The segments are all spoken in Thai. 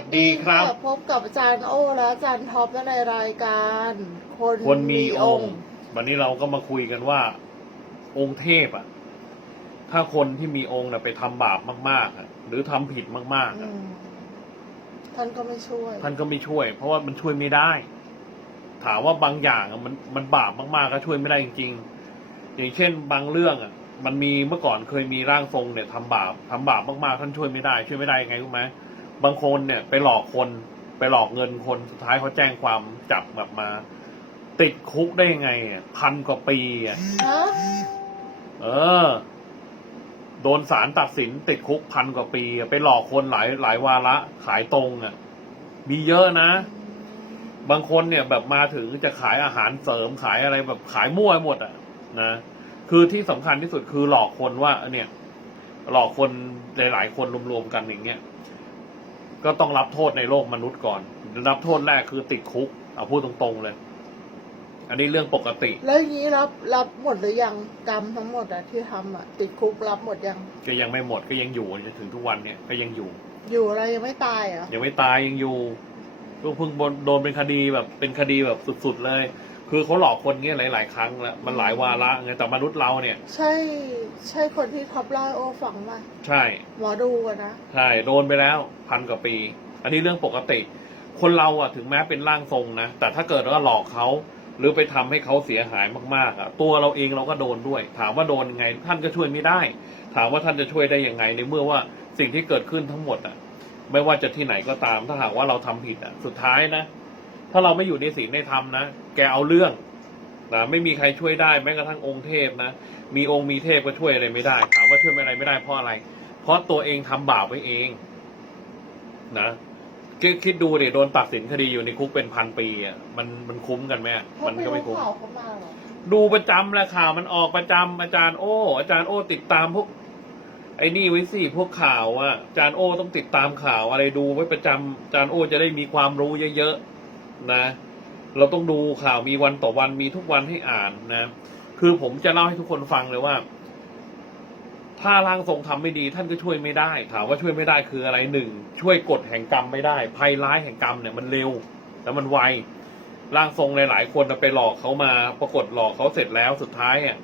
สดีครับะพบกับอาจารย์โอและอาจารย์ท็อปในรายการ คนคนมีองค์ วันนี้เราก็มาคุยกันว่า องค์เทพอะ ถ้าคนที่มีองค์น่ะไปทำบาปมากๆอะหรือทำผิดมากๆอือะมท่านก็ไม่ช่วย ท่านก็ไม่ช่วย เพราะว่ามันช่วยไม่ได้ ถามว่าบางอย่างอะมันมันบาปมากๆ ก็ช่วยไม่ได้จริงๆ อย่างเช่น บางเรื่องอะ มันมีเมื่อก่อนเคยมีร่างทรงเนี่ยทำบาปทำบาปมากๆ ท่านช่วยไม่ได้ ช่วยไม่ได้ยังไงรู้ไหม บางคนเนี่ยไปหลอกคนไปหลอกเงินคนสุดท้ายเขาแจ้งความจับแบบมา ติดคุกได้ยังไงอะพันกว่าปีอะฮะเออ โดนศาลตัดสิน ติดคุกพันกว่าปีอะไปหลอกคนหลายหลายวาระขายตรงอะ มีเยอะนะ บางคนเนี่ยแบบมาถึงจะขายอาหารเสริมขายอะไรแบบขายมั่วหมดอะนะคือที่สำคัญที่สุดคือหลอกคนว่าเนี่ย หลอกคนหลาย ๆ คนรวมๆกันอย่างเงี้ย ก็ต้องรับโทษในโลกมนุษย์ก่อน รับโทษแรกคือติดคุก เอาพูดตรงๆเลย อันนี้เรื่องปกติ แล้วอย่างนี้รับรับหมดหรือยังกรรมทั้งหมดอะที่ทำอะติดคุกรับหมดยัง ก็ยังไม่หมดก็ยังอยู่จนถึงทุกวันเนี่ยก็ยังอยู่ อยู่อะไรยังไม่ตายเหรอยังไม่ตายยังอยู่ก็เพิ่งโดนโดนเป็นคดีแบบเป็นคดีแบบสุดๆเลย คือเขาหลอกคนเงี้ยหลาย ๆ ครั้งแล้วมันหลายวาระไงแต่มนุษย์เราเนี่ย ใช่ใช่คนที่ท็อปไลน์โอฝังมาใช่หมอดูอะนะใช่โดนไปแล้วพันกว่าปี อันนี้เรื่องปกติ คนเราอะถึงแม้เป็นร่างทรงนะแต่ถ้าเกิดว่าหลอกเขาหรือไปทำให้เขาเสียหายมากๆอะตัวเราเองเราก็โดนด้วย ถามว่าโดนยังไง ท่านก็ช่วยไม่ได้ ถามว่าท่านจะช่วยได้ยังไงในเมื่อว่าสิ่งที่เกิดขึ้นทั้งหมดอะไม่ว่าจะที่ไหนก็ตามถ้าหากว่าเราทำผิดอะสุดท้ายนะ ถ้าเราไม่อยู่ในศีลในธรรมนะ แกเอาเรื่องนะไม่มีใครช่วยได้แม้กระทั่งองค์เทพนะมีองค์มีเทพก็ช่วยอะไรไม่ได้ถามว่าช่วยอะไรไม่ได้เพราะอะไร เพราะตัวเองทำบาปไว้เอง นะคิดคิดดูดิโดนตัดสินคดีอยู่ในคุกเป็นพันปีอะมันมันคุ้มกันไหมอะเขามันไปก็รู้ไม่คุ้มข่าวเขามาเหรอดูประจำแหละข่าวมันออกประจำอาจารย์โอ้ อาจารย์โอ้ติดตามพวกไอ้นี่ไว้สิพวกข่าวอะอาจารย์โอ้ต้องติดตามข่าวอะไรดูไว้ประจำอาจารย์โอ้จะได้มีความรู้เยอะๆนะ เราต้องดูข่าวมีวันต่อวันมีทุกวันให้อ่านนะ คือผมจะเล่าให้ทุกคนฟังเลยว่า ถ้าร่างทรงทำไม่ดี ท่านก็ช่วยไม่ได้ ถามว่าช่วยไม่ได้คืออะไรหนึ่งช่วยกฎแห่งกรรมไม่ได้ ภัยร้ายแห่งกรรมเนี่ยมันเร็วแล้วมันไวร่างทรงหลายๆคนไปหลอกเขามาปรากฏหลอกเขาเสร็จแล้วสุดท้ายอะ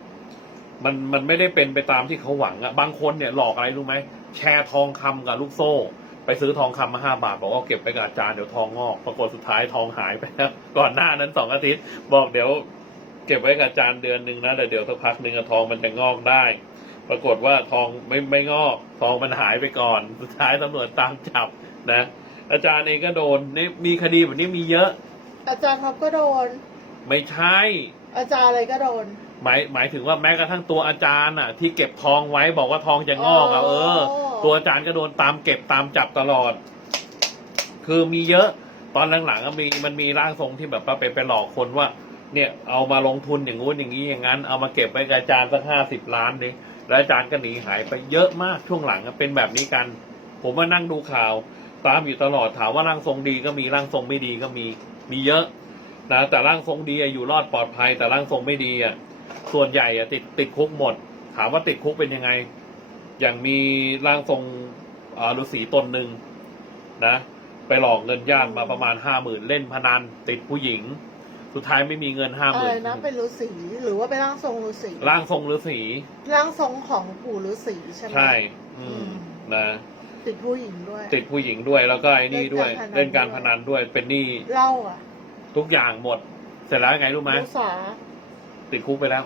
มันมันไม่ได้เป็นไปตามที่เขาหวังอะบางคนเนี่ยหลอกอะไรรู้ไหมแชร์ทองคำกับลูกโซ่ ไปซื้อทองคำมาห้าบาท บอกว่าเก็บไปกับอาจารย์เดี๋ยวทองงอกปรากฏสุดท้ายทองหายไปแล้วก่อนหน้านั้นสองอาทิตย์ บอกเดี๋ยว เก็บไว้กับอาจารย์เดือนหนึ่งนะแต่เดี๋ยวสักพักหนึ่งอะทองมันจะงอกได้ ปรากฏว่าทองไม่ไม่งอก ทองมันหายไปก่อน สุดท้ายตำรวจตามจับนะ อาจารย์เองก็โดนนี่มีคดีแบบนี้มีเยอะ อาจารย์ท็อปก็โดน ไม่ใช่ อาจารย์อะไรก็โดนหมายหมายถึงว่าแม้กระทั่งตัวอาจารย์อะ ที่เก็บทองไว้บอกว่าทองจะงอกอะอ๋เอออ ตัวอาจารย์ก็โดนตามเก็บตามจับตลอด คือมีเยอะตอนหลังๆก็มีมันมีร่างทรงที่แบบว่าไปไปหลอกคนว่า เนี่ยเอามาลงทุนอย่างงู้นอย่างนี้อย่างนั้น เอามาเก็บไว้กับอาจารย์สักห้าสิบล้านดิแล้วอาจารย์ก็หนีหายไปเยอะมากช่วงหลังเป็นแบบนี้กัน ผมมานั่งดูข่าวตามอยู่ตลอดถามว่าร่างทรงดีก็มีร่างทรงไม่ดีก็มีมีเยอะนะแต่ร่างทรงดีอยู่รอดปลอดภัย แต่ร่างทรงไม่ดีอะส่วนใหญ่อะติดติดคุกหมด ถามว่าติดคุกเป็นยังไง อย่างมีร่างทรงอ่าฤาษีตนหนึ่งนะ ไปหลอกเงินญาติมาประมาณห้าหมื่นเล่นพนันติดผู้หญิง สุดท้ายไม่มีเงินห้าหอะไรมื่นนะเป็นฤาษีหรือว่าเป็นร่างทรงฤาษีร่างทรงฤาษีร่างทรงของปู่ฤาษีใช่ไหมใช่ อืมอืมนะติดผู้หญิงด้วย ติดผู้หญิงด้วยแล้วก็ไอ้นี่ด้วย เล่เล่นนกาการรพพนันันนด้วยเป็นหนี้เล่าอะ ทุกอย่างหมด เสร็จแล้วยังไงรู้ไหมลูกสาติดคุกไปแล้ว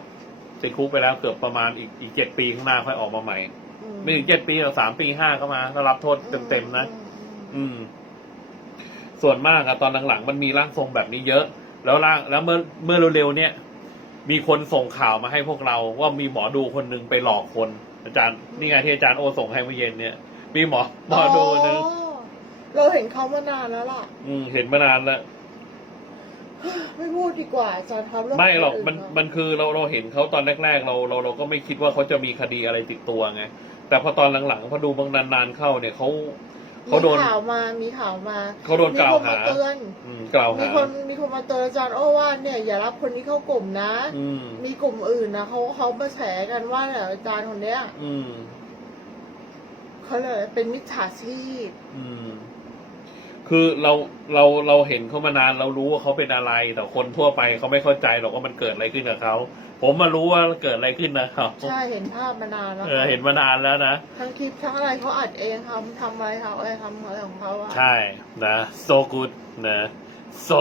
ติดคุกไปแล้วเกือบประมาณอีกอีกเจ็ดปีข้างหน้าค่อยออกมาใหม่อื ไม่ถึงเจ็ดปีหรอกสามปีห้าก็มาก็รับโทษเต็มๆนะอืมอืม ส่วนมากอะตอนหลังๆมันมีร่างทรงแบบนี้เยอะ แล้วร่างแล้วเมื่อเมื่อเร็วๆเนี่ย มีคนส่งข่าวมาให้พวกเรา ว่ามีหมอดูคนหนึ่งไปหลอกคน อาจารย์นี่ไงที่อาจารย์โอส่งให้เมื่อเย็นเนี่ย มีหมอหมอดูคนหนึงอ๋อเราเห็นเขามานานแล้วล่ะ อืม เห็นมานานแล้วไม่พูดดีกว่าอาจารย์ครับเงไม่หรอกคมันเามันคือเราเราเห็นเขาตอนแรกๆเราเราเราก็ไม่คิดว่าเขาจะมีคดีอะไรติดตัวไง แต่พอตอนหลังๆพอดูบางนานๆเข้าเนี่ยเขาเขาโดน มีข่าวมามีข่าวมาเขาโดนกล่าวหามีคนมาเตือนอืมกล่าวมีหาคนมีคนมาเตือนอาจารย์โอ้ว่าเนี่ยอย่ารับคนนี้เข้ากลุ่มนะ อืมมีกลุ่มอื่นนะเขาเขามาแฉกันว่าเนี่ยอาจารย์คนเนี้ยอืมเขาเลยเป็นมิจฉาชีพ อืม คือเราเราเราเห็นเขามานานเรารู้ว่าเขาเป็นอะไร แต่คนทั่วไปเขาไม่เข้าใจหรอกว่ามันเกิดอะไรขึ้นกับเขาผมมารู้ว่าเกิดอะไรขึ้นนะครับใช่เห็นภาพมานานแล้วเออเห็นมานานแล้วนะทั้งคลิปทั้งอะไรเขาอัดเองทำทำอะไรเขาเองทำอะไรของเขาอะใช่นะ so good นะ so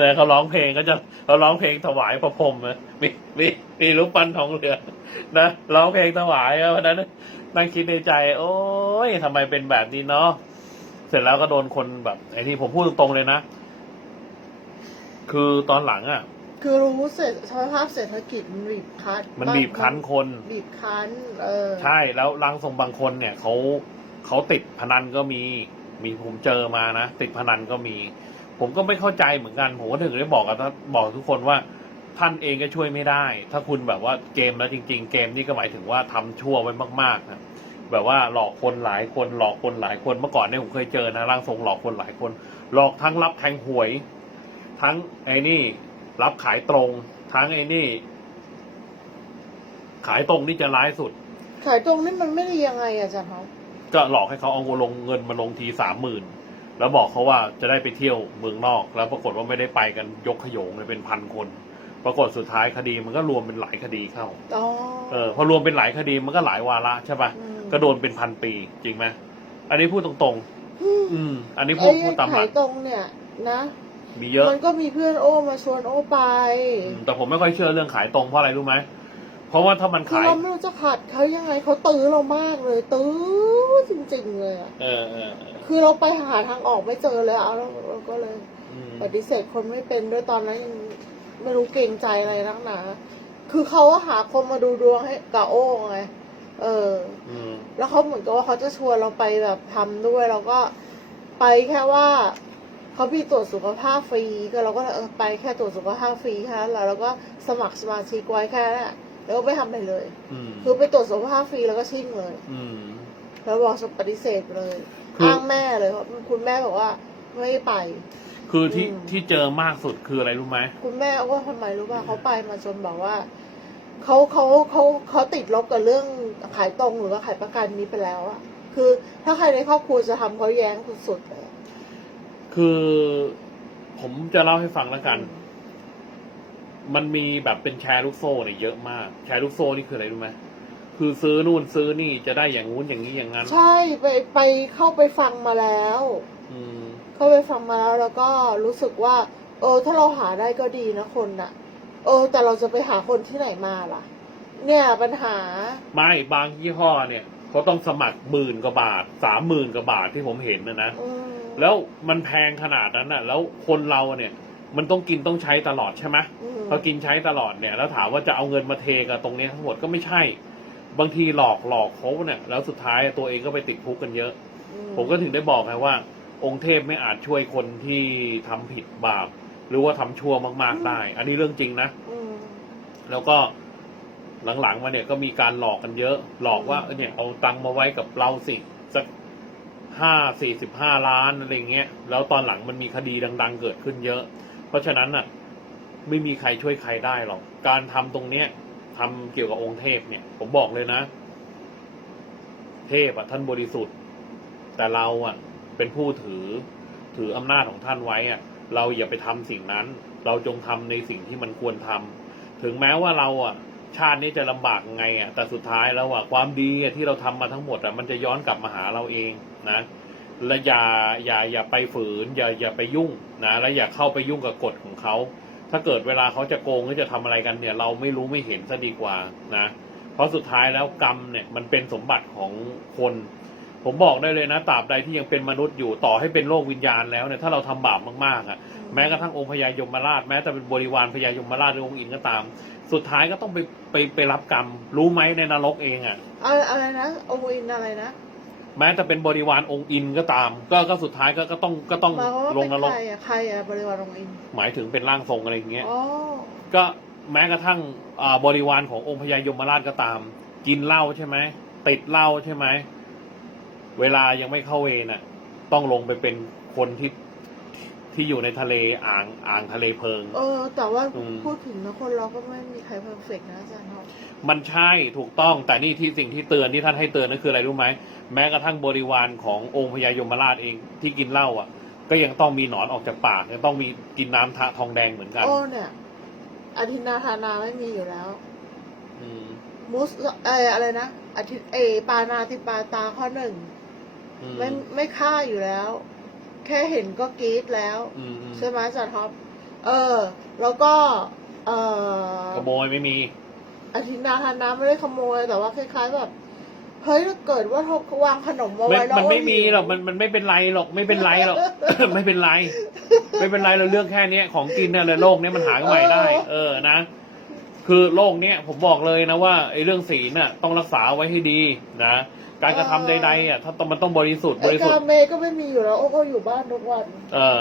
นะเขาร้องเพลงก็จะเขาร้องเพลงถวายพระพรหมนะมีมีมีรูปปั้นทองเหลืองนะร้องเพลงถวายอะวันนั้นนั่งคิดในใจ โอ้ยทำไมเป็นแบบนี้เนาะ เสร็จแล้วก็โดนคนแบบไอ้ที่ผมพูดตรงๆเลยนะ คือตอนหลังอะ คือรู้เสร็จสภาพเศรษฐกิจมันบีบคั้นมันบีบคั้นคน บีบคั้น เออ ใช่แล้วร่างทรงบางคนเนี่ยเขาเขาติดพนันก็มี มีผมเจอมานะ ติดพนันก็มี ผมก็ไม่เข้าใจเหมือนกัน ผมก็ถึงได้บอกกับท่านบอกทุกคนว่าท่านเองก็ช่วยไม่ได้ ถ้าคุณแบบว่าเกมแล้วจริง ๆ เกมนี่ก็หมายถึงว่าทำชั่วไว้มากๆนะ แบบว่าหลอกคนหลายคนหลอกคนหลายคนเมื่อก่อนเนี่ยผมเคยเจอนะร่างทรงหลอกคนหลายคน หลอกทั้งรับแทงหวย ทั้งไอ้นี่รับขายตรง ทั้งไอ้นี่ ขายตรงนี่จะร้ายสุด ขายตรงนี่มันไม่ได้ยังไงอะจ๊ะเขาก็หลอกให้เขาเอาลงเงินมาลงทีสามหมื่นแล้วบอกเขาว่าจะได้ไปเที่ยวเมืองนอก แล้วปรากฏว่าไม่ได้ไปกันยกขยงเลยเป็นพันคน ปรากฏสุดท้ายคดีมันก็รวมเป็นหลายคดีเข้าอ๋อเออพอรวมเป็นหลายคดีมันก็หลายวาระใช่ปะอืม ก็โดนเป็นพันปีจริงไหมอันนี้พูดตรงอืมๆอืม อันนี้พูดไอ้พูดตามหลัขากยตรงเนี่ย นะมีเยอะ มันก็มีเพื่อนโอ้มาชวนโอ้ไปอืมแต่ผมไม่ค่อยเชื่อเรื่องขายตรงเพราะอะไรรู้ไหม เพราะว่าถ้ามันคือขาย เราไม่รู้จะขัดเขายังไงเขาตื้อเรามากเลย ตื้อจริงๆเลยอะเออเออเออคือเราไปหาทางออกไม่เจอเลยเอาแล้วเราก็เลยอืมปฏิเสธคนไม่เป็นด้วยตอนนั้นยังไม่รู้เกรงใจอะไรนักหนาคือเขาก็หาคนมาดูดวงให้กับโอ้ไง เออ อืม แล้วเขาเหมือนกับว่าเขาจะชวนเราไปแบบทำด้วยเราก็ไปแค่ว่าเขาพี่ตรวจสุขภาพฟรีก็เราก็เลยเออไปแค่ตรวจสุขภาพฟรีแค่นั้นแหละแล้วก็สมัครสมาชิกไว้แค่นั้นแหละแล้วก็ไม่ทำอะไรเลย อืมคือไปตรวจสุขภาพฟรีแล้วก็ชิ่งเลย อืม แล้วบอกจะปฏิเสธเลยคืออ้อ้างแม่เลยเพราะคุณแม่บอกว่าไม่ไป คือที่อืม ที่เจอมากสุดคืออะไรรู้ไหม คุณแม่ว่าทำไมรู้ป่ะเขาไปมาจนบอกว่า เขาเขาเขาเขาติดลบกับเรื่องขายตรงหรือว่าขายประกันนี้ไปแล้วอะคือถ้าใครในครอบครัวจะทำเขาแย้งสุดๆเลยคือผมจะเล่าให้ฟังแล้วกัน มันมีแบบเป็นแชร์ลูกโซ่เนี่ยเยอะมาก แชร์ลูกโซ่นี่คืออะไรรู้ไหมคือซื้อนู่นซื้อนี่จะได้อย่างงู้นอย่างนี้อย่างนั้น ใช่ไปไปเข้าไปฟังมาแล้ว อืม เข้าไปฟังมาแล้วแล้วก็รู้สึกว่า เออ ถ้าเราหาได้ก็ดีนะคนน่ะ เออ แต่เราจะไปหาคนที่ไหนมาล่ะ เนี่ยปัญหา ไม่บางยี่ห้อเนี่ยเขาต้องสมัครหมื่นกว่าบาทสามหมื่นกว่าบาทที่ผมเห็นนะนะอืมแล้วมันแพงขนาดนั้นน่ะ แล้วคนเราเนี่ย มันต้องกินต้องใช้ตลอดใช่ไหม อืมพอกินใช้ตลอดเนี่ยแล้วถามว่าจะเอาเงินมาเทกับตรงนี้ทั้งหมดก็ไม่ใช่ บางทีหลอกหลอกเขาเนี่ยแล้วสุดท้ายตัวเองก็ไปติดคุกกันเยอะ อืผมก็ถึงได้บอกไงว่า องค์เทพไม่อาจช่วยคนที่ทำผิดบาป หรือว่าทำชั่วมาก ๆ ได้ อันนี้เรื่องจริงนะอืมแล้วก็หลัง ๆ มาเนี่ยก็มีการหลอกกันเยอะ หลอกว่าเออเนี่ยเอาตังค์มาไว้กับเราสิสักห้าสี่สิบห้าล้านอะไรเงี้ย แล้วตอนหลังมันมีคดีดัง ๆ เกิดขึ้นเยอะ เพราะฉะนั้นน่ะ ไม่มีใครช่วยใครได้หรอก การทำตรงเนี้ยทำเกี่ยวกับองค์เทพเนี่ย ผมบอกเลยนะ เทพอะท่านบริสุทธิ์ แต่เราอะ เป็นผู้ถือถืออำนาจของท่านไว้อะ เราอย่าไปทำสิ่งนั้น เราจงทำในสิ่งที่มันควรทำถึงแม้ว่าเราอะ ชาตินี้จะลำบากไงอะแต่สุดท้ายแล้วอะความดีที่เราทำมาทั้งหมดอะมันจะย้อนกลับมาหาเราเองนะและอย่าอย่าอย่าไปฝืน อย่าอย่าไปยุ่งนะและอย่าเข้าไปยุ่งกับกฎของเขา ถ้าเกิดเวลาเขาจะโกงหรือจะทำอะไรกันเนี่ย เราไม่รู้ไม่เห็นซะดีกว่านะ เพราะสุดท้ายแล้วกรรมเนี่ยมันเป็นสมบัติของคน ผมบอกได้เลยนะตราบใดที่ยังเป็นมนุษย์อยู่ต่อให้เป็นโลกวิญญาณแล้วเนี่ยถ้าเราทำบาปมากๆอะแม้กระทั่งองค์พญายมราช แม้แต่เป็นบริวารพญายมราชหรือองค์อินก็ตาม สุดท้ายก็ต้องไปไปไปรับกรรม รู้ไหมในนรกเองอะอะไรอะไรนะโอวินอะไรนะแม้แต่เป็นบริวารองค์อินก็ตาม ก็ก็สุดท้ายก็ก็ต้องก็ต้องหมายความว่าลเป็งนนรกใครอะใครอะบริวารองค์อิน หมายถึงเป็นร่างทรงอะไรอย่างเงี้ยอ๋อก็แม้กระทั่งอ่าบริวารขององค์พญายมราชก็ตาม กินเหล้าใช่ไหมติดเหล้าใช่ไหม เวลายังไม่เข้าเวรน่ะ ต้องลงไปเป็นคนที่ที่อยู่ในทะเลอ่างอ่างทะเลเพลิง เออ แต่ว่าอืม พูดถึงนะคนเราก็ไม่มีใครเพอร์เฟกต์นะอาจารย์ครับมันใช่ถูกต้องแต่นี่ที่สิ่งที่เตือนที่ท่านให้เตือนนั่นคืออะไรรู้ไหมแม้กระทั่งบริวารขององค์พญายมราชเองที่กินเหล้าอะ ก็ยังต้องมีหนอนออกจากปากยังต้องมีกินน้ำทะทองแดงเหมือนกัน โอ้เนี่ยอาทิตย์นาธานาไม่มีอยู่แล้ว อืมมุสเอออะไรนะอาทิตย์เอปานาติปาตาข้อหนึ่งอืม ไม่ไม่ฆ่าอยู่แล้ว แค่เห็นก็กรี๊ดแล้วอืมอืมใช่ไหมอาจารย์ท็อปเออ แล้วก็ เออขโมยไม่มีอาทิตย์นาธานาไม่ได้ขโมยแต่ว่าคล้ายๆแบบเฮ้ยถ้าเกิดว่าเขาวางขนมมาไม่ไว้แล้วมันไม่มีโอ้ยหรอกมันมันไม่เป็นไรหรอกไม่เป็นไรหรอกไม่เป็นไร ไม่เป็นไรเราเรื่องแค่เนี้ยของกินเนี่ยเลยโลกเนี้ยมันหาใหม่ได้ เออนะ คือโลกเนี้ยผมบอกเลยนะว่าไอ้เรื่องศีลน่ะต้องรักษาไว้ให้ดีนะการกระทำใดๆอะถ้าต้องมันต้องบริสุทธิ์บไอ้ริสุทกาธิ์เมก็ไม่มีอยู่แล้วโอ้ก็อยู่บ้านทุกวันเออ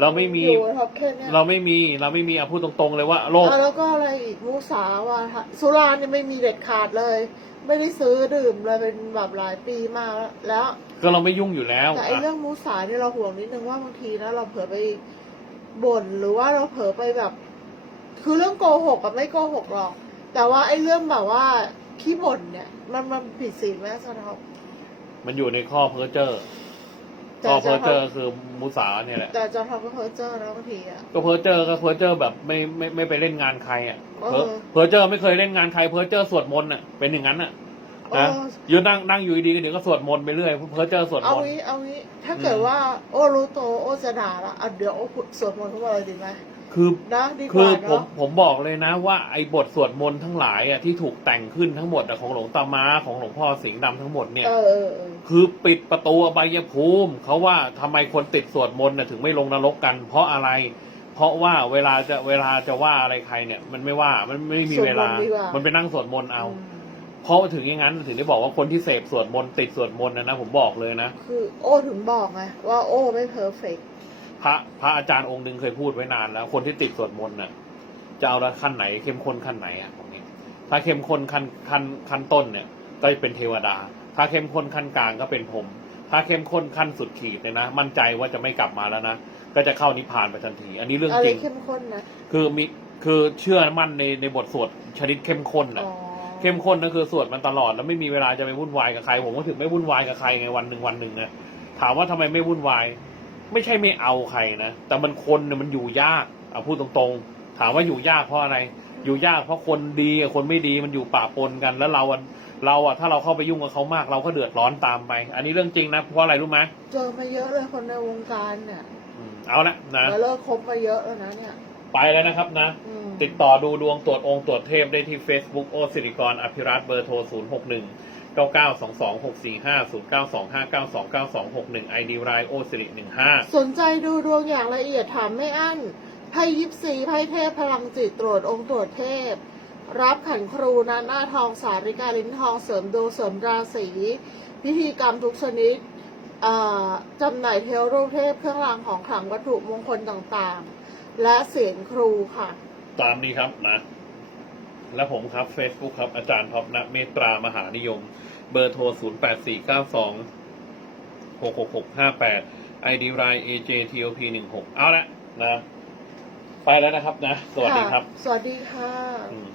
เราไม่มี อยู่ท็อปแค่เนี้ยเราไม่มีเราไม่มีอะพูดตรงๆเลยว่าโลกอะแล้วก็อะไรอีกมุสาวาทะสุราเนี่ยไม่มีเด็ดขาดเลย ไม่ได้ซื้อดื่มเลยเป็นแบบหลายปีมากแล้วแล้ว ก็เราไม่ยุ่งอยู่แล้วแต่ไอ้อะ เรื่องมูสาเนี่ยเราห่วงนิดนึงว่าบางทีนะเราเผลอไปบ่นหรือว่าเราเผลอไปแบบ คือเรื่องโกหกกับไม่โกหกหรอก แต่ว่าไอ้เรื่องแบบว่าขี้บ่นเนี่ย มันมันผิดศีลไหมอาจารย์ท็อปมันอยู่ในข้อเพ้อเจอร์แต่ข้ออาเพ้จาอรย์เจท็ออปร์คือมุสาเนี่ยแหละ แต่อาจารย์ท็อปก็เพ้อเจ้อนะบางทีอะ ก็เพ้อเจอร์ก็เพ้อเจอร์แบบไม่ไม่ไม่ไปเล่นงานใครอะเออเพ้อเพ้อเจอร์ไม่เคยเล่นงานใครเพ้อเจอร์สวดมนต์อะเป็นอย่างนั้นอะเอ นะออยู่นั่งนั่งอยู่ดีๆเดี๋ยวก็สวดมนต์ไปเรื่อยเพ้อเจอร์สวดเอามนต์ งี้เอางี้ถ้าเกิดว่าโอ้รู้ตัวโอ้จะด่าละอะเดี๋ยวโอ้สวดมนต์ทุกวันเลยดีไหมคือ นะดีกคือว่าผมเนาะผมบอกเลยนะว่าไอ้บทสวดมนต์ทั้งหลายอะที่ถูกแต่งขึ้นทั้งหมดอะของหลวงตามาของหลวงพ่อสิงห์ดำทั้งหมดเนี่ย เออเออเออคือปิดประตูอบายภูมิ เขาว่าทำไมคนติดสวดมนต์น่ะถึงไม่ลงนรกกัน เพราะอะไร เพราะว่าเวลาจะเวลาจะว่าอะไรใครเนี่ย มันไม่ว่ามันไม่มีเวลา มันไปนั่งสวดมนต์เอาม เพราะถึงอย่างนั้นถึงได้บอกว่าคนที่เสพสวดมนต์ติดสวดมนต์นะนะผมบอกเลยนะ คือโอ้ถึงบอกไงว่าโอ้ไม่เพอร์เฟกพระพระอาจารย์องค์หนึ่งเคยพูดไว้นานแล้ว คนที่ติดสวดมนต์น่ะจะเอาขั้นไหนเข้มข้นขั้นไหนอะตรงนี้ ถ้าเข้มข้นขั้นขั้นขั้นต้นเนี่ย ก็เป็นเทวดา ถ้าเข้มข้นขั้นกลางก็เป็นพรหมถ้าเข้มข้นขั้นสุดขีดเนี่ยนะ มั่นใจว่าจะไม่กลับมาแล้วนะก็จะเข้านิพพานไปทันที อันนี้เรื่องอะไรจริงเข้มข้นนะคือมีคือเชื่อมั่นในในบทสวดชนิดเข้มข้นอ๋นะอ เข้มข้นนั่นคือสวดมันตลอดแล้วไม่มีเวลาจะไปวุ่นวายกับใคร ผมก็ถึงไม่วุ่นวายกับใครไงวันหนึ่งวันหนึ่งนะถามว่าทำไมไม่วุ่นวาย ไม่ใช่ไม่เอาใครนะแต่มันคนเนี่ยมันอยู่ยากเอาพูดตรงๆ ถามว่าอยู่ยากเพราะอะไร อยู่ยากเพราะคนดีกับคนไม่ดีมันอยู่ปะปนกัน แล้วเราอะเราอะถ้าเราเข้าไปยุ่งกับเขามากเราก็เดือดร้อนตามไป อันนี้เรื่องจริงนะเพราะอะไรรู้ไหมเจอมาเยอะเลยคนในวงการเนี่ยอืมเอาละนะแล้วเลิกคบมาเยอะแล้วนะเนี่ย ไปแล้วนะครับนะ อืมติดต่อดูดวงตรวจองค์ตรวจเทพได้ที่ Facebook โอสิริกรอภิรัตน์เบอร์โทร 0 6 1 9 9 2 2 6 4 5 0 9 2 5 9 2 9 2 6 1 ID รายโอสิริ15 สนใจดูดวงอย่างละเอียดถามไม่อั้นไพ่ยิปซีไพ่เทพพลังจิตตรวจองค์ตรวจเทพ รับขันครูนาหน้าทองสาริกาลิ้นทองเสริมดวงเสริมราศีพิธีกรรมทุกชนิดอ่าจำหน่ายเทวรูปเทพเครื่องรางของขลังวัตถุมงคลต่างๆ และเสียงครูค่ะ ตามนี้ครับนะและผมครับ Facebook ครับ อาจารย์ท็อปนะเมตตามหานิยม เบอร์โทร 0 8 4 9 2 6 6 6 5 8 ID ราย AJTOP 1 6เอาละนะ ไปแล้วนะครับนะ สวัสดีครับะสวัสดีค่ะอืม